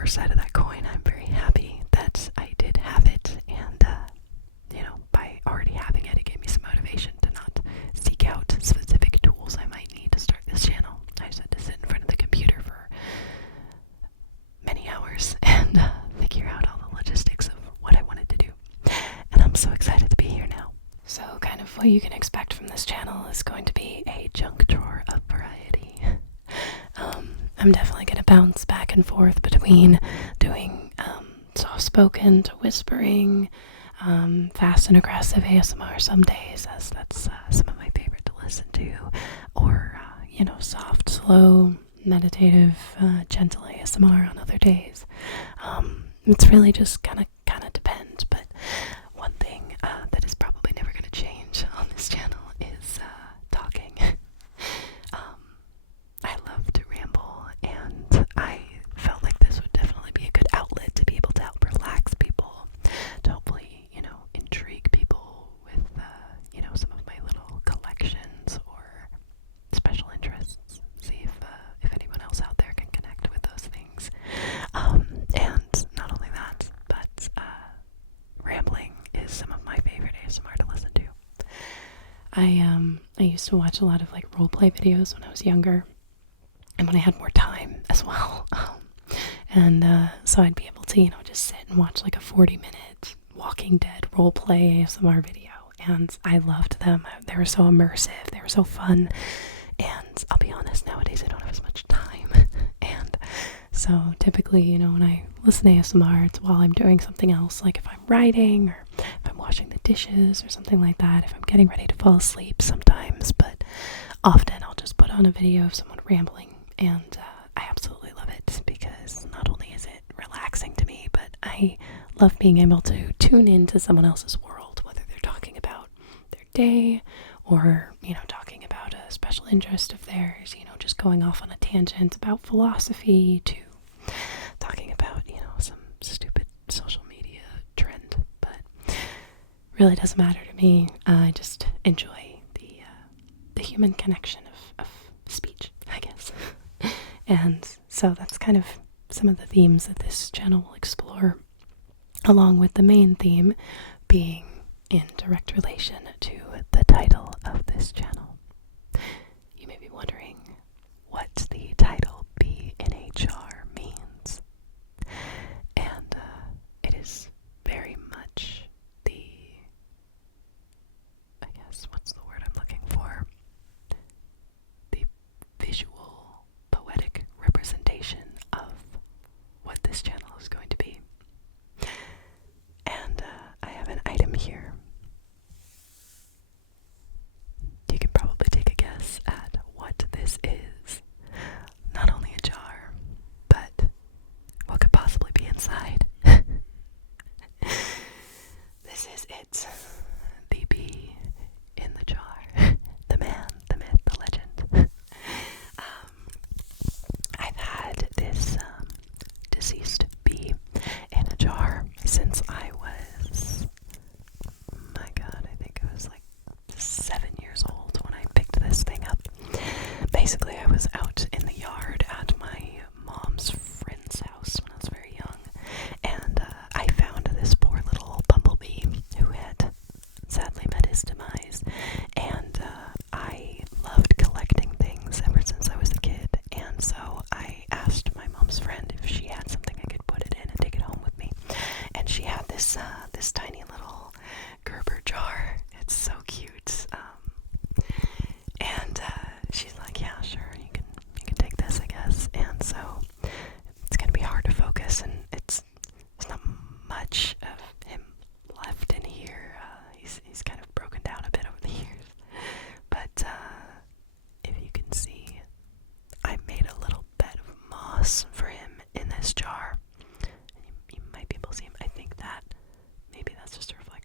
reverse side of that coin, I'm very happy that I did have it, and by already having it, it gave me some motivation to not seek out specific tools I might need to start this channel. I just had to sit in front of the computer for many hours and figure out all the logistics of what I wanted to do. And I'm so excited to be here now. So kind of what you can expect from this channel is going to be a junk drawer of variety. I'm definitely going to bounce back and forth between doing soft-spoken to whispering, fast and aggressive ASMR some days, as that's some of my favorite to listen to, or, soft, slow, meditative, gentle ASMR on other days. It's really just kind of depends, but one thing that is probably never going to change on this channel is talking. I love to ramble, and I felt like this would definitely be a good outlet to be able to help relax people, to hopefully, intrigue people with, some of my little collections or special interests. See if anyone else out there can connect with those things. And not only that, but rambling is some of my favorite ASMR to listen to. I used to watch a lot of like roleplay videos when I was younger, and when I had more time as well. So I'd be able to, just sit and watch like a 40-minute Walking Dead roleplay ASMR video, and I loved them. They were so immersive, they were so fun, and I'll be honest, nowadays I don't have as much time, and so typically, when I listen to ASMR, it's while I'm doing something else, like if I'm writing, or if I'm washing the dishes, or something like that, if I'm getting ready to fall asleep sometimes, but often I'll just put on a video of someone rambling, and I absolutely love it, because not only is it relaxing to me, but I love being able to tune into someone else's world, whether they're talking about their day, or, talking about a special interest of theirs, just going off on a tangent about philosophy, to talking about, some stupid social media trend, but really doesn't matter to me. I just enjoy the human connection of speech, I guess. And so that's kind of some of the themes that this channel will explore, along with the main theme being in direct relation to the title of this channel. You may be wondering what the title "Be in a Jar" means, and it is very much the, I guess, what's the word I'm looking for? The visual, poetic representation of what this channel is going to be. And I have an item here. You can probably take a guess at what this is. Not only a jar, but what could possibly be inside. This is it. The bee in the jar. The man, the myth, the legend. I've had this deceased bee in a jar since I was, my god, I think I was like 7 years old when I picked this thing up. Basically, I was out in the yard at my mom's friend's house when I was very young, and I found this poor little bumblebee who had sadly met his demise, and I loved collecting things ever since I was a kid, and so I asked my mom's friend if she had something I could put it in and take it home with me, and she had this tiny little Gerber jar. It's so cute, and she's like, yeah, sure, you can take this, I guess. And so it's gonna be hard to focus, and there's not much of him left in here. He's kind of broken down a bit over the years, but if you can see, I made a little bed of moss for him in this jar. You might be able to see him. I think that maybe that's just a reflection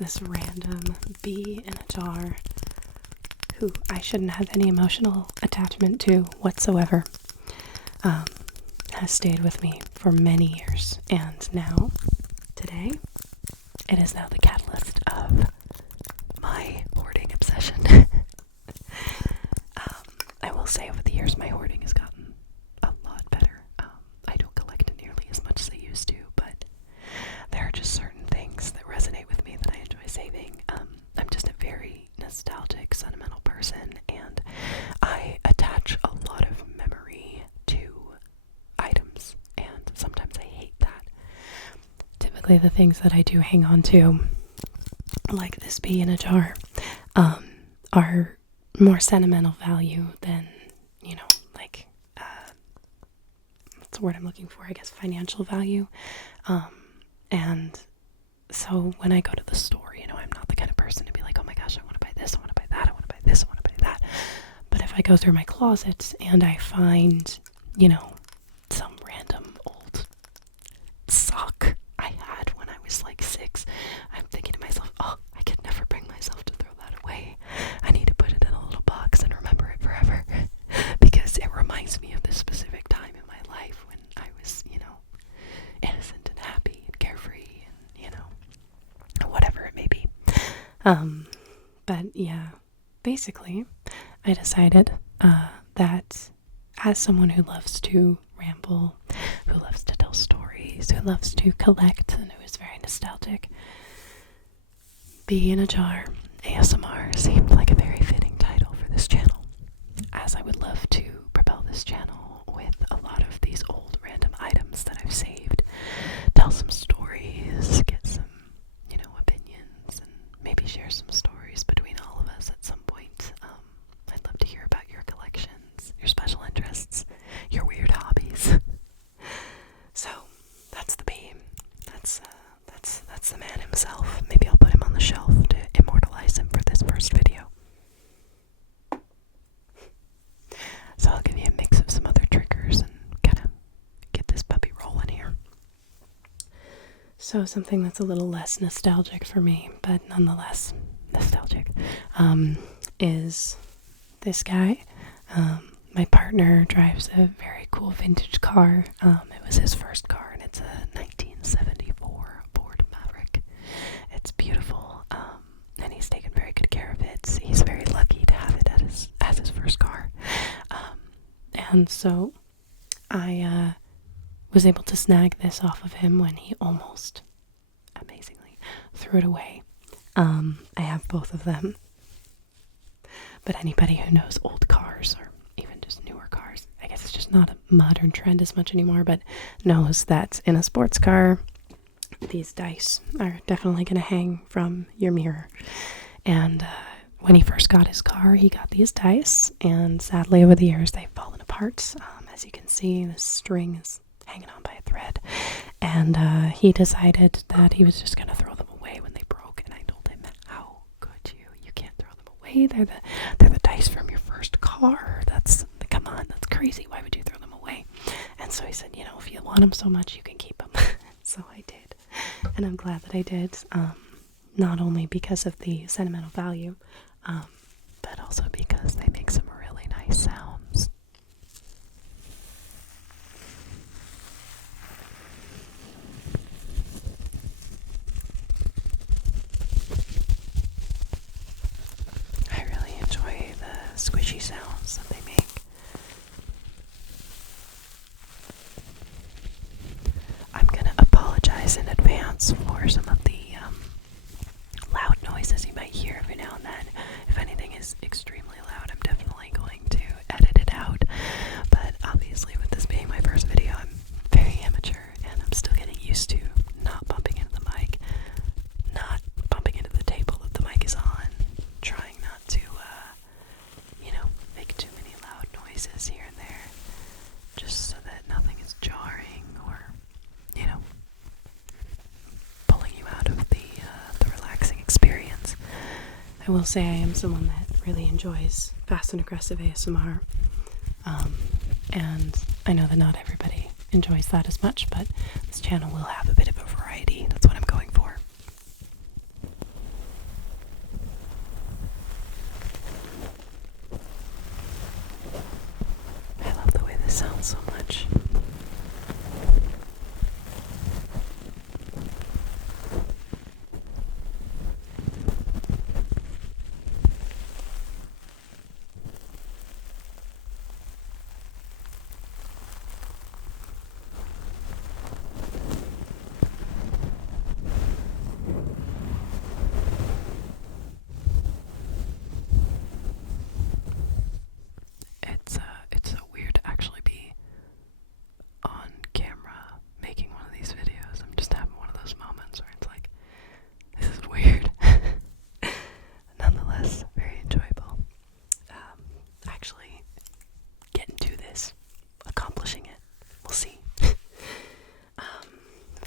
this random bee in a jar who I shouldn't have any emotional attachment to whatsoever, has stayed with me for many years, and now, today, it is now the catalyst of my hoarding obsession. I will say over the years my hoarding has gotten a lot better. I don't collect nearly as much as I used to, but there are just certain things that resonate with me that I enjoy saving. I'm just a very nostalgic, sentimental person, and I attach a lot of memory to items, and sometimes I hate that. Typically the things that I do hang on to, like this bee in a jar, are more sentimental value than, like, what's the word I'm looking for? I guess financial value. And so when I go to the store, I'm not the kind of person to be like, oh my gosh, I want to buy this, I want to buy that, I want to buy this, I want to buy that. But if I go through my closet and I find, some random old sock I had when I was like 6, I'm thinking to myself, oh, I could never bring myself to throw that away. I need to put it in a little box and remember it forever because it reminds me of this specific time in my life when I was, innocent and happy and carefree and, whatever it may be. But yeah, basically, I decided that as someone who loves to ramble, who loves to tell stories, who loves to collect, and who is very nostalgic, Bee in a Jar ASMR seemed like a very fitting title for this channel, as I would love to propel this channel with a lot of these old random items that I've saved, tell some stories, get some, opinions, and maybe share some stories between all of us at some point. I'd love to hear about your collections, your special interests, your weird hobbies. So, that's the bee. That's the man himself. Maybe I'll put him on the shelf to immortalize him for this first video. So I'll give you a mix of some other triggers and kind of get this puppy rolling here. So something that's a little less nostalgic for me, but nonetheless nostalgic, is this guy. My partner drives a very cool vintage car. It was his first car, and it's a 1974 Ford Maverick. It's beautiful, and he's taken very good care of it. He's very lucky to have it as his first car. And so I was able to snag this off of him when he almost, amazingly, threw it away. I have both of them. But anybody who knows old cars, or even just newer cars, I guess it's just not a modern trend as much anymore, but knows that in a sports car, these dice are definitely going to hang from your mirror. And when he first got his car, he got these dice, and sadly over the years they've fallen apart. As you can see, the string is hanging on by a thread, and he decided that he was just going to throw them away when they broke. And I told him, how could you? You can't throw them away. They're the dice from your first car. Come on, that's crazy. Why would you throw them away? And so he said, if you want them so much, you can keep them. So I did, and I'm glad that I did. Not only because of the sentimental value, but also because they make some really nice sounds. I really enjoy the squishy sounds that they make. I'm gonna apologize in advance for some of the loud noises you might hear every now and then. If anything is extremely loud, I'm definitely going to edit it out. But obviously, with this being my first video, I'm very amateur, and I'm still getting used to not bumping into the mic, not bumping into the table that the mic is on, trying not to, make too many loud noises here and there, just so that nothing is jarring or, pulling you out of the relaxing experience. I will say I am someone that really enjoys fast and aggressive ASMR, and I know that not everybody enjoys that as much, but this channel will have a bit of a variety. That's what I'm going for.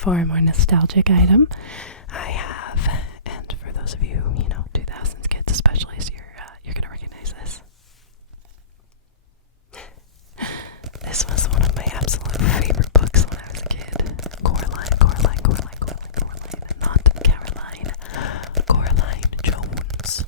for a more nostalgic item, I have, and for those of you, 2000s kids especially, so you're gonna recognize this. This was one of my absolute favorite books when I was a kid. Coraline, not Caroline. Coraline Jones.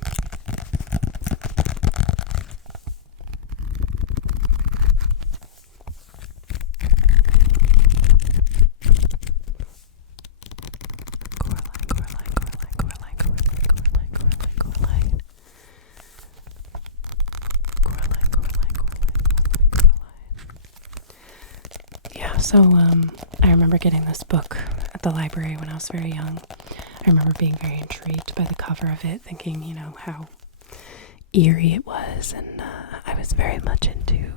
Yeah, so I remember getting this book at the library when I was very young. I remember being very intrigued by the cover of it, thinking, how eerie it was, and I was very much into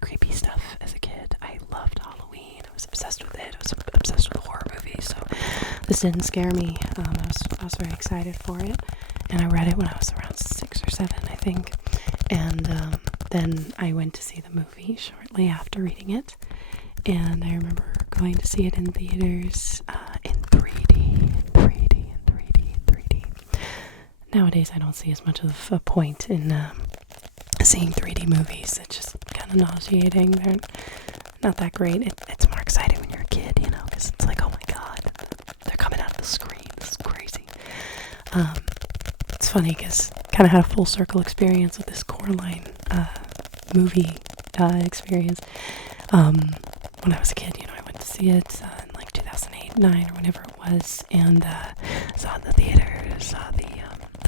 creepy stuff as a kid. I loved Halloween. I was obsessed with it. I was obsessed with horror movies, so this didn't scare me. I was very excited for it, and I read it when I was around 6 or 7, I think, and then I went to see the movie shortly after reading it, and I remember going to see it in theaters in 3D. Nowadays, I don't see as much of a point in seeing 3D movies. It's just kind of nauseating. They're not that great. It's more exciting when you're a kid, because it's like, oh my god, they're coming out of the screen. This is crazy. It's funny because kind of had a full circle experience with this Coraline movie experience. When I was a kid, I went to see it in like 2008, 9, or whenever it was, and saw it in the theater, saw the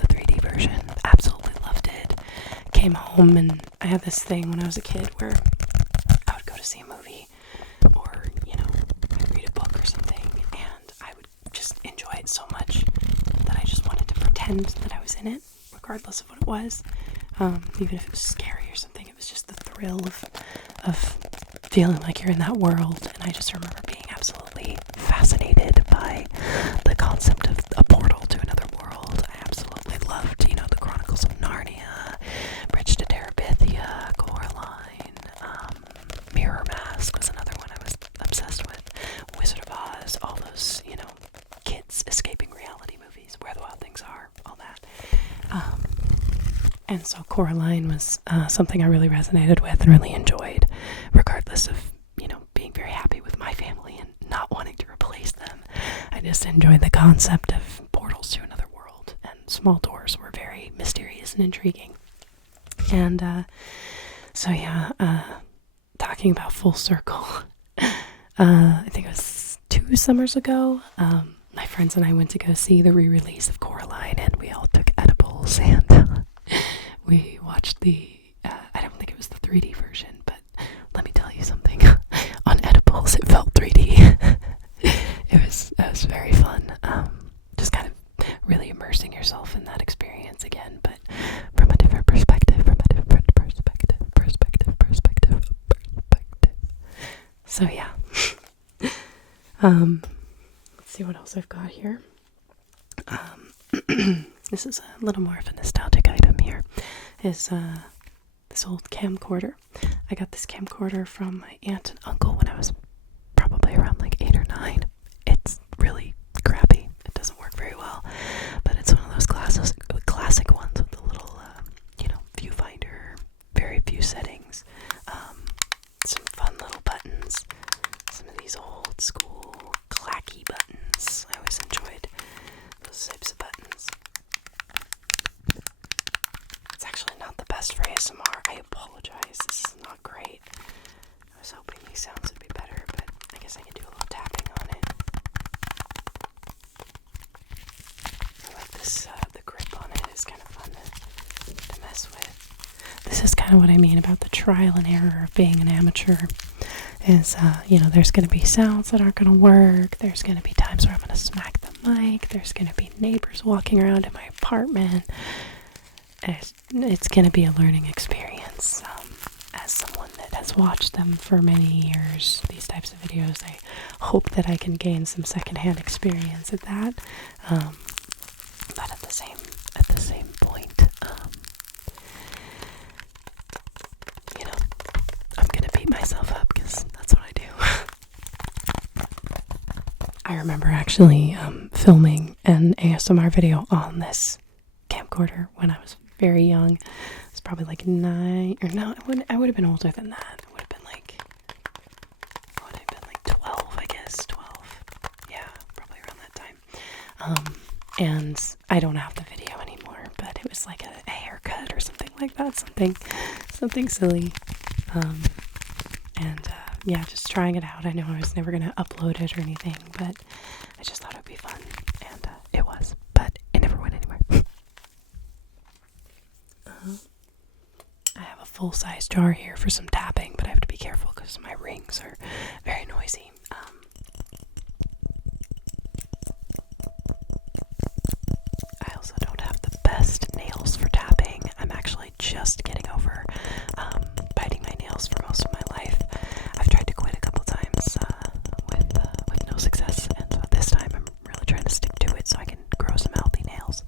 3D version, absolutely loved it. Came home, and I had this thing when I was a kid where I would go to see a movie, or, I'd read a book or something, and I would just enjoy it so much that I just wanted to pretend that I was in it, regardless of what it was. Even if it was scary or something, it was just the thrill of feeling like you're in that world. And I just remember being absolutely fascinated by the concept of a portal to another world. I absolutely loved, the Chronicles of Narnia, Bridge to Terabithia, Coraline, Mirror Mask was another one I was obsessed with, Wizard of Oz, all those, kids escaping reality movies, Where the Wild Things Are, all that. And so Coraline was something I really resonated with and really enjoyed, regardless of, being very happy with my family and not wanting to replace them. I just enjoyed the concept of portals to another world, and small doors were very mysterious and intriguing. And talking about full circle, I think it was 2 summers ago, my friends and I went to go see the re-release of Coraline, and we all took edibles, and we watched I don't think it was the 3D version, but let me tell you something. On edibles, it felt 3D. It was very fun. Just kind of really immersing yourself in that experience again, but from a different perspective. So yeah. Let's see what else I've got here. This is a little more of a nostalgic item here. Is this old camcorder. I got this camcorder from my aunt and uncle when I was probably around like 8 or 9. It's really crappy. It doesn't work very well, but it's one of those classic ones with the little, viewfinder, very few settings, some fun little buttons, some of these old school clacky buttons. I always enjoyed those types of buttons. It's actually not the best for ASMR. I apologize. This is not great. I was hoping these sounds would be better, but I guess I can do a little tapping on it. I like this, the grip on it is kind of fun to mess with. This is kind of what I mean about the trial and error of being an amateur. Is, there's going to be sounds that aren't going to work. There's going to be times where I'm going to smack the mic. There's going to be neighbors walking around in my apartment. It's going to be a learning experience. As someone that has watched them for many years, these types of videos, I hope that I can gain some secondhand experience at that. But at the same point, I'm going to beat myself up because that's what I do. I I remember actually filming an ASMR video on this camcorder when I was very young. It was probably like 9, or no, I would have been older than that. I would have been like, 12, I guess, 12. Yeah, probably around that time. And I don't have the video anymore, but it was like a haircut or something like that, something silly. Yeah, just trying it out. I know I was never going to upload it or anything, but I just thought it would be fun, and it was, but it never went anywhere. I have a full-size jar here for some tapping, but I have to be careful because my rings are very noisy. I also don't have the best nails for tapping. I'm actually just getting over biting my nails for most of my life. I've tried to quit a couple times with no success, and so this time I'm really trying to stick to it so I can grow some healthy nails.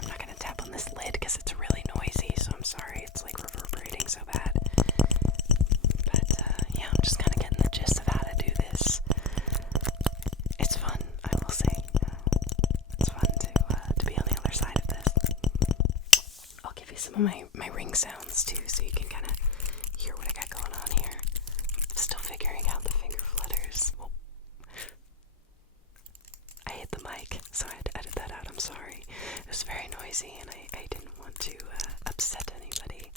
I'm not going to tap on this lid because it's really noisy, so I'm sorry it's like reverberating so bad. But yeah, I'm just kind of getting the gist of how to do this. It's fun, I will say. It's fun to be on the other side of this. I'll give you some of my ring sounds too, so you can kind of hear what I got going on here. I'm still figuring out the finger flutters. Well, I hit the mic, so I had to edit that out. I'm sorry. It was very noisy, and I didn't want to upset anybody.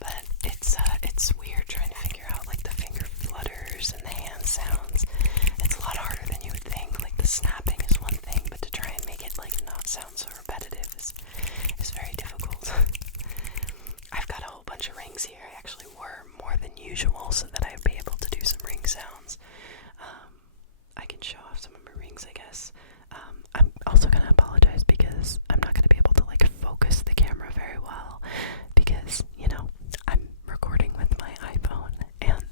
But it's weird trying to figure out like the finger flutters and the hand sounds. It's a lot harder than you would think. Like the snapping is one thing, but to try and make it like not sound so repetitive is very difficult. I've got a whole bunch of rings here. I actually wore more than usual so that I'd be able to do some ring sounds. I can show off some of my rings, I guess. I'm also going to apologize because I'm not going to be able to like focus the camera very well because, you know, I'm recording with my iPhone, and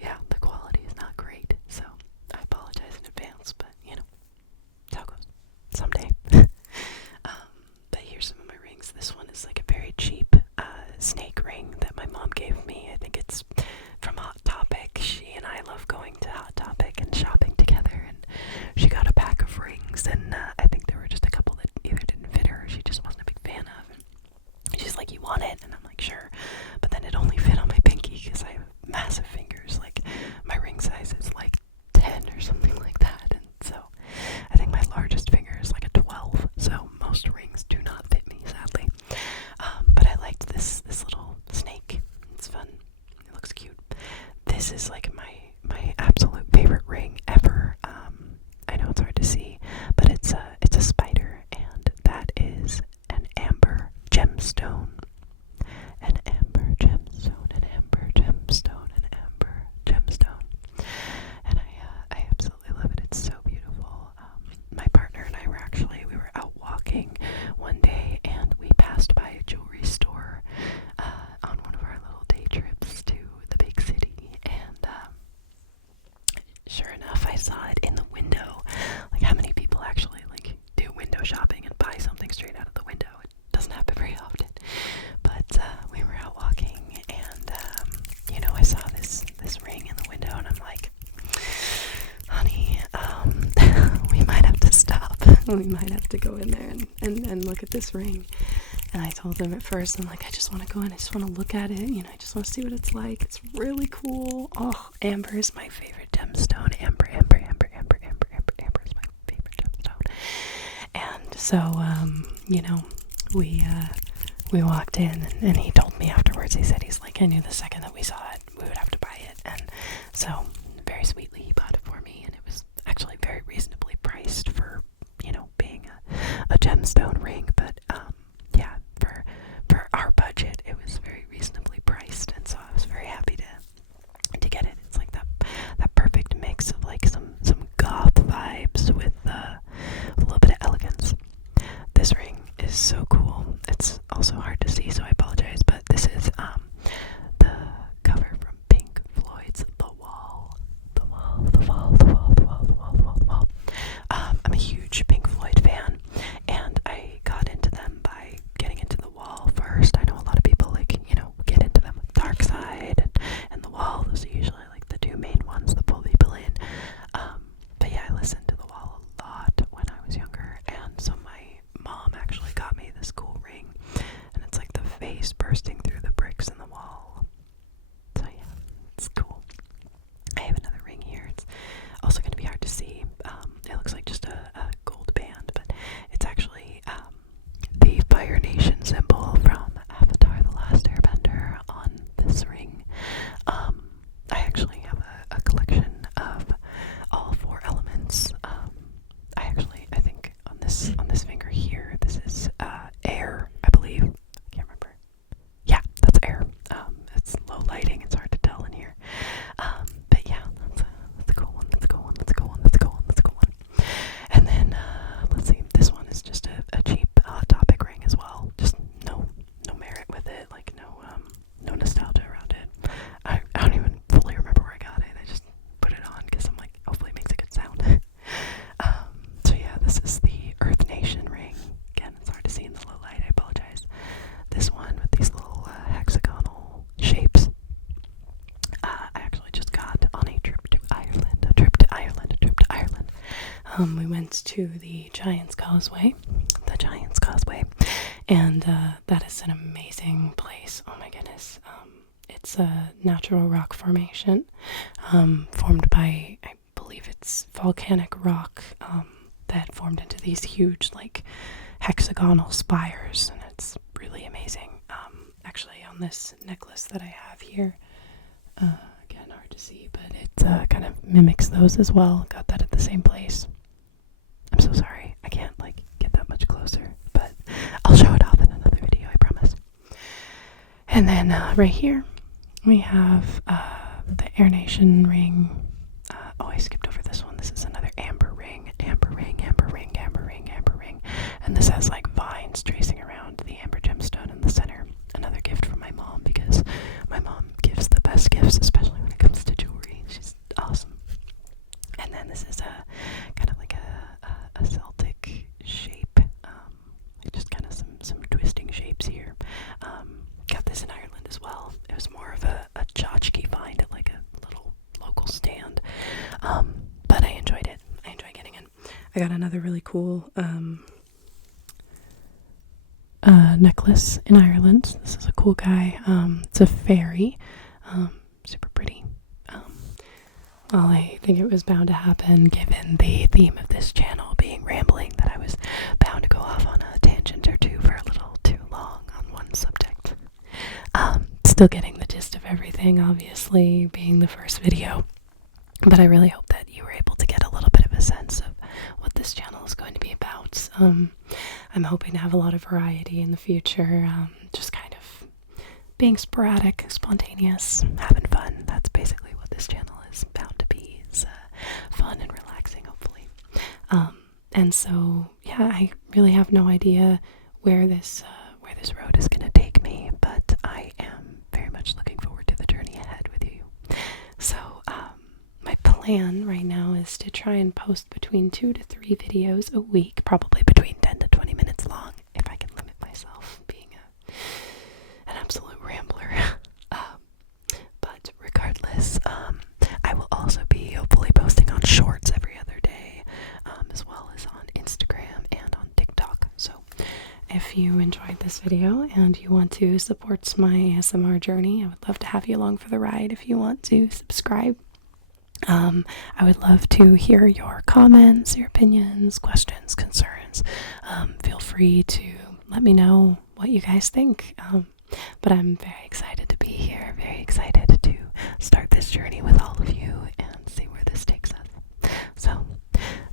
yeah, the quality is not great, so I apologize in advance, but you know, that's how it goes. Someday. But here's some of my rings. This one is like a very cheap snake ring that my mom gave me. I think it's from Hot Topic. She and I love going to Hot Topic and shopping together, and she got a pack of rings, and I think there were just a couple that either didn't fit her or she just wasn't a big fan of. And she's like, "You want it?" And I'm like, "Sure." But then it only fit on my pinky because I have massive fingers. Like my ring size is like 10 or something like that, and so I think my largest finger is like a 12. So most rings do not fit me, sadly. But I liked this little snake. It's fun. It looks cute. This is like my absolute favorite ring ever. I know it's hard to see, but it's a spider, and that is an amber gemstone. An amber gemstone, an amber gemstone, an amber gemstone. And I absolutely love it. It's so beautiful. My partner and I we were out walking one day, and we passed by a jewelry store on one of our little day trips to the big city, and sure enough, I saw it in the window. Like, how many people actually like do window shopping and buy something straight out of the window? It doesn't happen very often. But we were out walking, and you know, I saw this ring in the window, and I'm like, "Honey, we might have to stop. We might have to go in there and look at this ring." And I told him at first, I'm like, "I just want to go in. I just want to look at it. You know, I just want to see what it's like. It's really cool." Oh, amber is my favorite gemstone. Amber is my favorite gemstone. And so, you know, we walked in, and he told me afterwards, he's like, "I knew the second that we saw it, we would have to buy it." And so, very sweetly, he bought it for me, and it was actually very reasonably priced for, you know, being a gemstone ring. But, yeah, for our budget, it was very reasonably priced, and so I was very happy to get it. It's like that perfect mix of like some goth vibes with a little bit of elegance. This ring is so cool. It's also hard to see, so I apologize, but this is the cover from Pink Floyd's The Wall. ice bursting through the bricks in the wall. So yeah, it's cool. I have another ring here. It's also going to be hard to see. It looks like just a gold band, but it's actually the Fire Nation symbol from Avatar: The Last Airbender on this ring. I actually have a collection of all 4 elements. I think on this finger here, this is air, I believe. I can't remember. Yeah, that's air. It's low lighting. It's hard to tell in here. But yeah, that's a cool one. That's a cool one. That's a cool one. That's a cool one. That's a cool one. And then let's see. This one is just a cheap Hot Topic ring as well. Just no merit with it. Like no nostalgia around it. I don't even fully remember where I got it. I just put it on because I'm like, hopefully it makes a good sound. So yeah, this is the Earth Nation ring. Again, it's hard to see in the low light. I apologize. This one with these little hexagonal shapes. I actually just got on a trip to Ireland. We went to the Giant's Causeway. And that is an amazing place. Oh my goodness. It's a natural rock formation formed by, I believe it's volcanic rock that formed into these huge, like, hexagonal spires, and it's really amazing. Actually, on this necklace that I have here, again, hard to see, but it kind of mimics those as well. Got that at the same place. I'm so sorry, I can't, like, get that much closer, but I'll show it off in another video, I promise. And then right here, we have the Air Nation ring. I skipped over this one. This is another amber ring. And this has like vines tracing around the amber gemstone in the center. Another gift from my mom, because my mom gives the best gifts, especially when it comes to jewelry. She's awesome. And then this is a kind of like a Celtic shape. Just kind of some twisting shapes here. Got this in Ireland as well. It was more of a tchotchke find at like a little local stand. But I enjoyed it. I enjoy getting it. I got another really cool necklace in Ireland. This is a cool guy. It's a fairy. Super pretty. Well, I think it was bound to happen given the theme of this channel being rambling, that I was bound to go off on a tangent or two for a little too long on one subject. Still getting the gist of everything, obviously, being the first video. But I really hope that you were able to get a little bit of a sense of what this channel is going to be about. I'm hoping to have a lot of variety in the future, just kind of being sporadic, spontaneous, having fun. That's basically what this channel is bound to be. It's fun and relaxing, hopefully. And so, yeah, I really have no idea where this road is going to take me, but I am very much looking forward to the journey ahead with you. So, my plan right now is to try and post between 2 to 3 videos a week, probably between 10 to 20 minutes long, if I can limit myself being an absolute rambler. But regardless, I will also be hopefully posting on shorts every other day, as well as on Instagram and on TikTok. So if you enjoyed this video and you want to support my ASMR journey, I would love to have you along for the ride. If you want to subscribe, I would love to hear your comments, your opinions, questions, concerns. Feel free to let me know what you guys think. But I'm very excited to be here, very excited to start this journey with all of you and see where this takes us. So,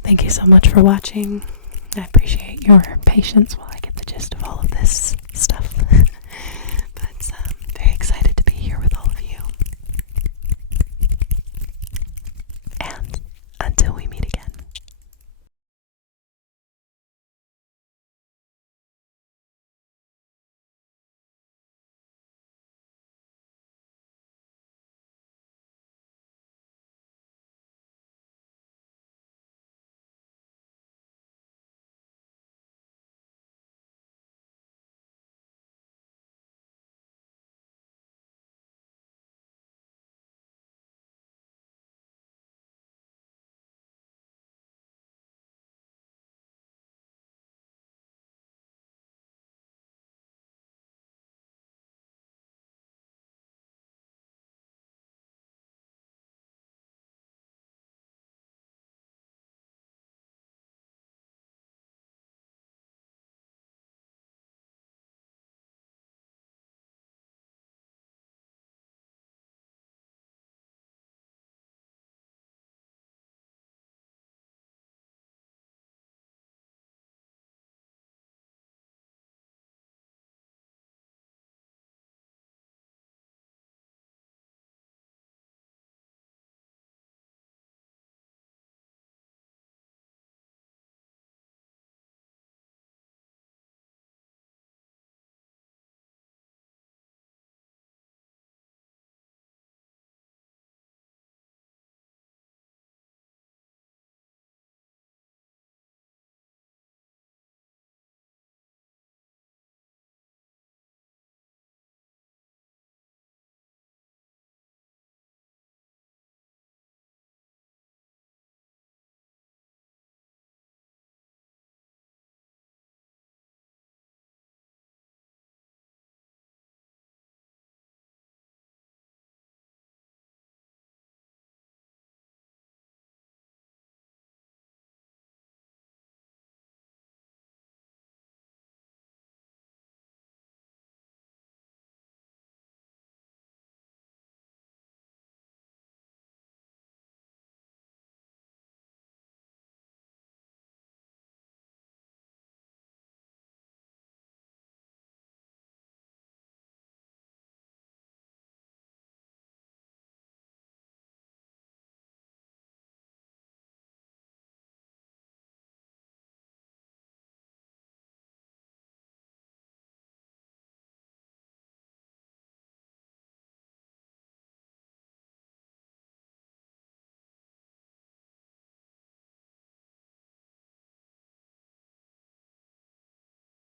thank you so much for watching. I appreciate your patience while I get the gist of all of this stuff.